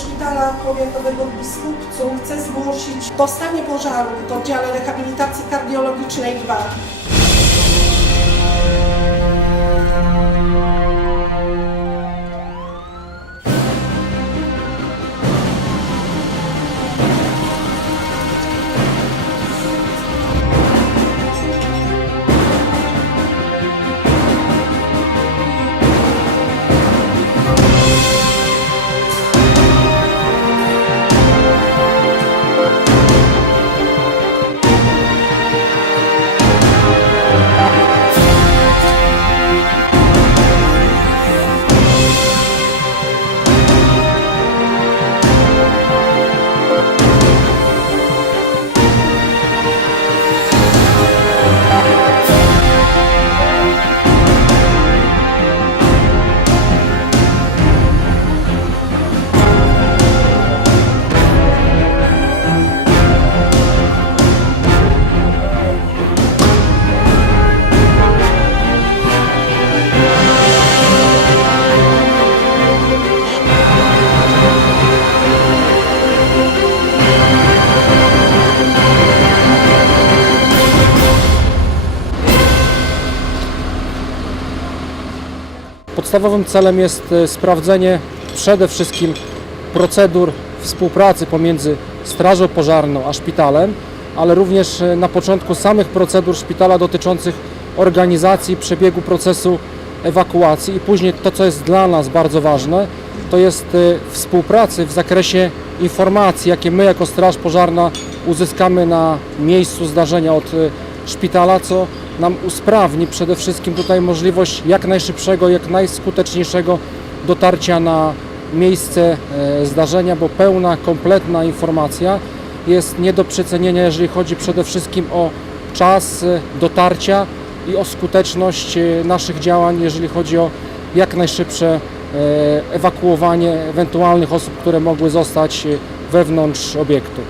Szpitala Powiatowego w Biskupcu chcę zgłosić powstanie pożaru w oddziale rehabilitacji kardiologicznej 2. Podstawowym celem jest e, sprawdzenie przede wszystkim procedur współpracy pomiędzy Strażą Pożarną a szpitalem, ale również e, na początku samych procedur szpitala dotyczących organizacji przebiegu procesu ewakuacji. I później to, co jest dla nas bardzo ważne, to jest e, współpracy w zakresie informacji, jakie my jako Straż Pożarna uzyskamy na miejscu zdarzenia od szpitala, co nam usprawni przede wszystkim tutaj możliwość jak najszybszego, jak najskuteczniejszego dotarcia na miejsce e, zdarzenia, bo pełna, kompletna informacja jest nie do przecenienia, jeżeli chodzi przede wszystkim o czas e, dotarcia i o skuteczność e, naszych działań, jeżeli chodzi o jak najszybsze ewakuowanie ewentualnych osób, które mogły zostać wewnątrz obiektu.